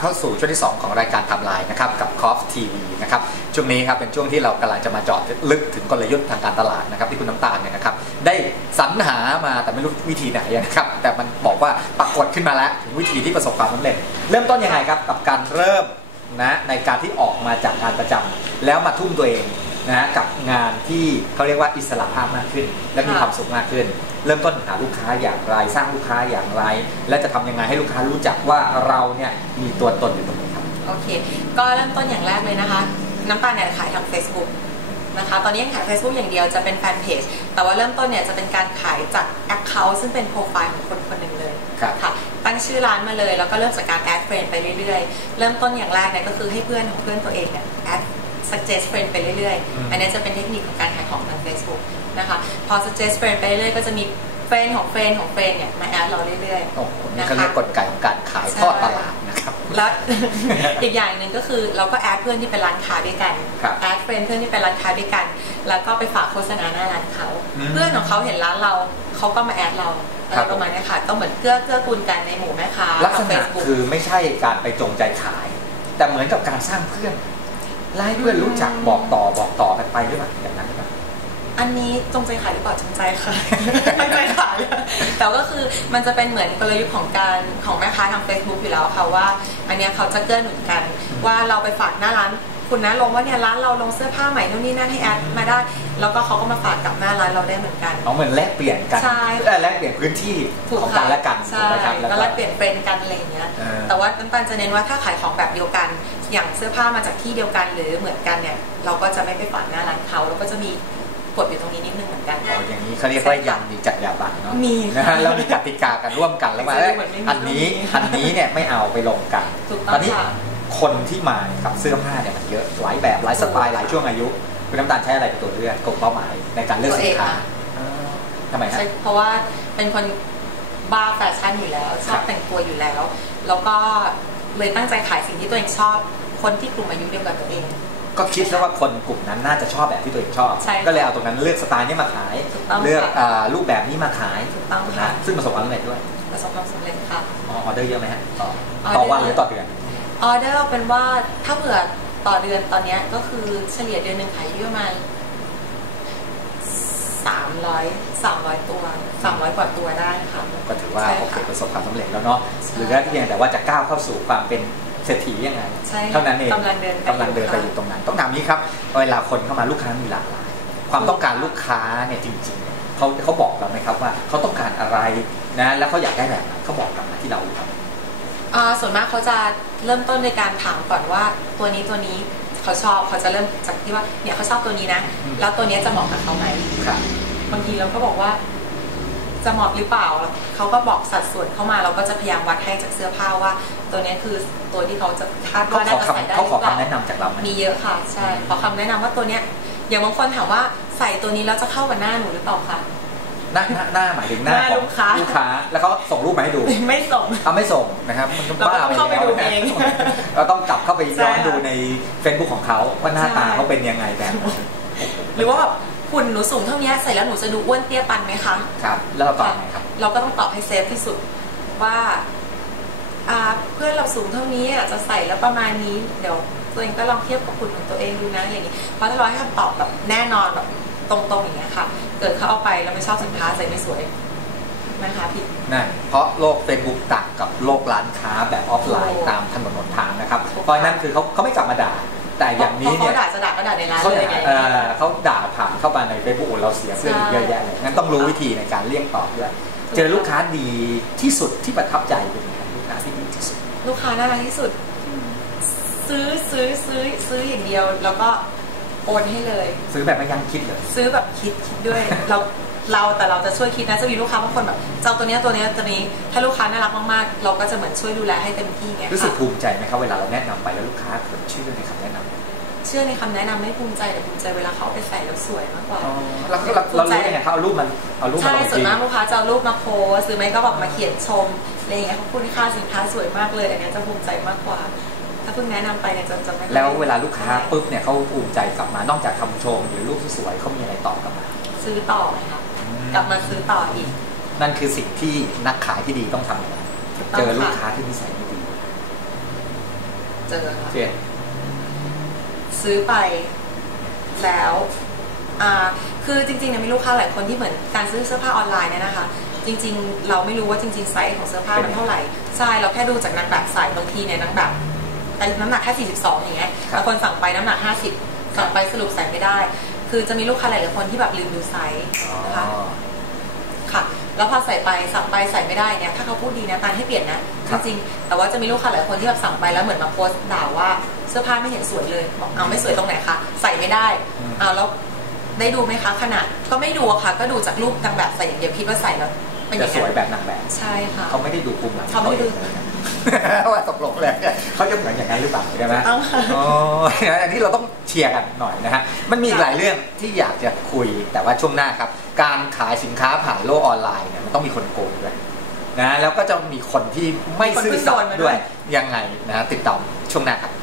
เข้าสู่ช่วงที่ 2 ของรายการทำลายนะครับกับคอฟทีวีนะครับช่วงนี้ครับเป็นช่วงที่เรากำลังจะมาเจาะลึกถึงกลยุทธ์ทางการตลาดนะครับที่คุณน้ำตาลเนี่ยนะครับได้สรรหามาแต่ไม่รู้วิธีไหนนะครับแต่มันบอกว่าปรากฏขึ้นมาแล้วถึงวิธีที่ประสบความสำเร็จ เริ่มต้นยังไงครับกับการเริ่มนะในการที่ออกมาจากงานประจำแล้วมาทุ่มตัวเอง นะกับงานที่เขาเรียกว่าอิสระภาพมากขึ้น และมีความสุขมากขึ้น เริ่มต้นหาลูกค้าอย่างไร สร้างลูกค้าอย่างไร และจะทำยังไงให้ลูกค้ารู้จักว่าเราเนี่ยมีตัวตนอยู่ตรงนี้ครับโอเค ก็เริ่มต้นอย่างแรกเลยนะคะ น้ำตาลเนี่ยขายทาง Facebook นะคะตอนนี้ยังขาย Facebook อย่างเดียวจะเป็นแฟนเพจแต่ว่าเริ่มต้นเนี่ยจะเป็นการขายจากแอคเคาท์ซึ่งเป็นโปรไฟล์ของคนคนหนึ่งเลยครับค่ะ ตั้งชื่อร้านมาเลย แล้วก็เริ่มจากการแอดเฟรนไปเรื่อยๆ เริ่มต้นอย่างแรกเนี่ยก็คือให้เพื่อนของเพื่อนตัวเองเนี่ยแอด suggest friend ไปเรื่อยอืมๆอันนี้จะเป็นเทคนิคของการขายของทาง Facebook นะคะ พอ suggest friend ไปเรื่อยๆก็จะมีเฟรนของเฟรนของเฟรนเนี่ยมาแอดเราเรื่อยๆโอ้โหนี่เขาเรียกกลไกของการขายทอดตลาดนะครับ แล้วอีกอย่างหนึ่งก็คือเราก็แอดเพื่อนที่เป็นร้านค้าด้วยกันครับแอดเฟรนด์เพื่อนที่เป็นร้านค้าด้วยกัน แล้วก็ไปฝากโฆษณาหน้าร้านเขาอืมเพื่อนของเขาเห็นร้านเราเขาก็มาแอดเรา อะครัไรบประมาณเนี้ยค่ะ ต้องเหมือนเกื้อเกื้อกูลกันในหมู่แม่ค้าลักษทางณะ Facebook คือไม่ใช่การไปจงใจขาย แต่เหมือนกับการสร้างเพื่อนไล่เพื่อนรู้จักบอกต่อบอกต่อกันไปหรือเปล่าอย่างนั้นหรือเปล่าอันนี้จงใจขายหรือเปล่าจงใจขายจงใจขายแต่ก็คือมันจะเป็นเหมือนกลยุทธ์ของการของแม่ค้าทาง Facebook อยู่แล้วค่ะว่า อันเนี้ยเขาจะเกื้อหนุนกันว่าเราไปฝากหน้าร้าน คุณนะลงว่าเนี่ยร้านเราลงเสื้อผ้าใหม่นู่นนี่นั่นให้แอดมาได้ แล้วก็เขาก็มาฝากกับหน้าร้านเราได้เหมือนกันเอาเหมือนแลกเปลี่ยนกันใช่เอ่อแลกเปลี่ยนพื้นที่ถูกของค่ะกันและกันถูใช่กไหมครับแล้วแลกเปลี่ยนเฟรนด์กันอะไรอย่างเงี้ยเออแต่ว่าน้ำตาลจะเน้นว่าถ้าขายของแบบเดียวกัน อย่างเสื้อผ้ามาจากที่เดียวกันหรือเหมือนกันเนี่ยเราก็จะไม่ไปฝากหน้าร้านเขาแล้วก็จะมีกฎอยู่ตรงนี้นิดนึงเหมือนกันอ๋ออย่างนี้เขาเรียกว่ายังมีจักรยาบรรณเนาะมีนะฮะแล้วมีกติกากันร่วมกันแล้วว่าจะดูเอ้ยเหมือนไม่มีอันนี้อันนี้เนี่ยไม่เอาไปลงกันถูกต้องตอนนี้ ค่ะคนที่มาเนี่ยกับเสื้อผ้าเนี่ยมันเยอะหลายแบบหลายสไตล์หลายช่วงอายุคุณน้ำตาลใช้อะไรเป็นตัวเลือกกลุ่มเป้าหมายในการเลือกสินค้าตัวเองค่ะอ่าทำไมฮะใช่เพราะว่าเป็นคนบ้าแฟชั่นอยู่แล้ว ชอครับบแต่งตัวอยู่แล้ว แล้วก็เลยตั้งใจขายสิ่งที่ตัวเองชอบ คนที่กลุ่มอายุเดียวกับตัวเอง ก็คิดแล้วว่าคนกลุ่มนั้นน่าจะชอบแบบที่ตัวเองชอบใช่ค่ะก็เลยเอาตรงนั้นเลือกสไตล์นี้มาขายถูกต้องเลือกค่ะอ่ารูปแบบนี้มาขายถูกต้องนะค่ะซึ่งประสบความสำเร็จด้วย ประสบความสำเร็จค่ะอ๋อออเดอร์เยอะไหมฮะต่อออเดอร์ต่อวันหรือต่อเดือน ออเดอร์เป็นว่าถ้าเผื่อต่อเดือนตอนเนี้ยก็คือเฉลี่ยเดือนหนึ่งขายอยู่ประมาณสามร้อยสามร้อยตัวสามร้อยกว่าตัวได้ค่ะก็ถือว่าใช่โอเคค่ะประสบความสำเร็จแล้วเนาะใช่หรือว่าเพียงแต่ว่าจะก้าวเข้าสู่ความเป็นเศรษฐียังไงใช่เท่านั้นเองกำลังเดินไปกำลังเดินไปอยู่อยู่ค่ะตรงนั้น ต้องถามนี้ครับเวลาคนเข้ามาลูกค้ามีหลากหลายความต้องการลูกค้าเนี่ยจริงๆเนี่ยเขาเขาบอกเราไหมครับว่าเขาต้องการอะไรนะแล้วเขาอยากได้แบบไหนเขาบอกกลับมาที่เราหรือเปล่า อ่าส่วนมากเขาจะเริ่มต้นในการถามก่อนว่าตัวนี้ตัวนี้เขาชอบเขาจะเริ่มจากที่ว่าเนี่ยเขาชอบตัวนี้นะอืมแล้วตัวเนี้ยจะเหมาะกับเขาไหมครับบางทีเราก็บอกว่า จะเหมาะหรือเปล่าเขาก็บอกสัดส่วนเข้ามาเราก็จะพยายามวัดให้จากเสื้อผ้าว่า ตัวเนี้ยคือตัวที่เขาจะคาดเขาว่าขน่าอจะใส่คำได้เขาหขรืออเปล่าคำแนะนำจากเราไหมมีเยอะค่ะ ใช่อืมขอคำแนะนำว่าตัวเนี้ยอย่างบางคนถามว่าใส่ตัวนี้แล้วจะเข้ากับหน้าหนูหรือเปล่าคะ หน้าหน้าหน้าหมายถึงหน้าหน้าของลูกค้า ลูกค้า แล้วเขาส่งรูปมาให้ดู ไม่ส่งเอาไม่ส่งนะครับมันเราก็บ้าต้องเข้าไปดูแล้วเองเราต้องกลับเข้าไปย้อนใช่ดูใน Facebook ของเขาว่าหน้าตาใช่เขาเป็นยังไงแบบไหนหรือว่าแบบหุ่นหนูสูงเท่านี้ใส่แล้วหนูจะดูอ้วนเตี้ยปันไหมคะครับ แล้วเราตอบไงครับ เราก็ต้องตอบให้เซฟที่สุดว่าอ่าเพื่อนเราสูงเท่านี้อาจจะใส่แล้วประมาณนี้เดี๋ยวตัวเองก็ลองเทียบกับคุณของตัวเองดูนะอย่างนี้เพราะถ้าเราให้คำตอบแบบแน่นอนแบบ ตรงๆอย่างเงี้ยค่ะ เกิดเขาเอาไปแล้วไม่ชอบสินค้าใส่ไม่สวยนะคะผิดนั่นเพราะโลก Facebook ต่างกับโลกร้านค้าแบบออฟไลน์ถูกตามถนนหนทางนะครับถูกเพราะฉะนั้นคือเขาเขาไม่กลับมาด่า แต่อย่างนี้พเนี่ยเขาด่าจะด่าก็ด่าในร้านเขาเลยด่าไงเอ่อเขาด่าผ่านเข้ามาใน Facebook โอ้เราเสียเพื่อนอีกใช่เยอะแยะเลยงั้นต้องรู้วิธีในการเลี่ยงตอบด้วยถูกเจอลูกค้าดีที่สุดที่ประทับใจเป็นยังไงลูกค้าที่ดีที่สุด ลูกค้าน่ารักที่สุด ซื้อซื้อซื้อซื้ออย่างเดียว แล้วก็ โอนให้เลย ซื้อแบบไม่ยั้งคิดเลย ซื้อแบบคิดคิดด้วยเราเราแต่เราจะช่วยคิดนะจะมีลูกค้าบางคนแบบเจ้าตัวเนี้ยตัวเนี้ยตัวนี้ถ้าลูกค้าน่ารักมากๆ เราก็จะเหมือนช่วยดูแลให้เต็มที่ไงรู้สึกค่ะภูมิใจไหมครับเวลาเราแนะนำไปแล้วลูกค้าเกิดเชื่อในคำแนะนำเชื่อในคำแนะนำไม่ภูมิใจแต่ภูมิใจเวลาเขาเอาไปใส่แล้วสวยมากกว่าเราเราเรารู้ได้ไงเขาเอารูปมันเอารูปมาใช่ลงส่วจนริงมากลูกค้าจะเอารูปมาโพสต์หรือไม่ก็แบบมาเขียนชมอะไรอย่างเงี้ยเขาคุณค่าสินค้าสวยมากเลยอันเนี้ยจะภูมิใจมากกว่า ถ้าเพิ่งแนะนำไปเนี่ยจะจะไม่ค่อยแล้วเวลาลูกค้าปุ๊บเนี่ยเขาภูมิใจกลับมานอกจากคำชม หรือรูปที่สวยเขามีอะไรตอบกลับมา ซื้อต่อไหมคะกลับมาซื้อต่ออีก นั่นคือสิ่งที่นักขายที่ดีต้องทำนะถูกต้องเจอลูกค่ะค้าที่นิสัยไม่ดีเจอค่ะเช่นซื้อไปแล้วอ่าคือจริงๆเนี่ยมีลูกค้าหลายคนที่เหมือนการซื้อเสื้อผ้าออนไลน์เนี่ยนะคะจริง ๆ เราไม่รู้ว่าจริง ๆ ไซส์ของเสื้อผ้ามันเท่าไหร่ใช่เราแค่ดูจากนางแบบใส่บางทีเนี่ยนางแบบ แต่น้ำหนักแค่42อย่างเงี้ยครับบางคนสั่งไปน้ำหนัก 50 สั่งไปสรุปใส่ไม่ได้ คือจะมีลูกค้าหลายๆคนที่แบบลืมดูไซส์นะคะอ๋อค่ะ แล้วพอใส่ไปสั่งไปใส่ไม่ได้เนี่ยถ้าเขาพูดดีนะตานให้เปลี่ยนนะคจรับริงๆแต่ว่าจะมีลูกค้าหลายคนที่แบบสั่งไปแล้วเหมือนมาโพสต์ด่าว่าเสื้อผ้าไม่เห็นสวยเลยบอกเอาไม่สวยตรงไหนคะใส่ไม่ได้อืมเอาแล้วได้ดูไหมคะขนาดก็ไม่ดูอะค่ะ ก็ดูจากรูปนางแบบใส่อย่างเดียวคิดว่าใส่แล้ว เป็นอจะย่างสวยนั้นแบบนางแบบใช่ค่ะ เขาไม่ได้ดูภูมิหลังเขาไม่ได้ดูองเลยนะว่าตกลงเลยเขาจะเหมือนอย่างนั้นหรือเปล่าใช่ไหม ต้องค่ะ อ๋ออันนี้เราต้องเชียร์กันหน่อยนะฮะ มันมีอีกหลายเรื่องที่อยากจะคุยแต่ว่าช่วงหน้าครับ การขายสินค้าผ่านโลกออนไลน์เนี่ยมันต้องมีคนโกงด้วยนะ แล้วก็จะมีคนที่ไม่ซื่อสัตย์ด้วย ยังไงนะฮะติดตามช่วงหน้าครับค่ะ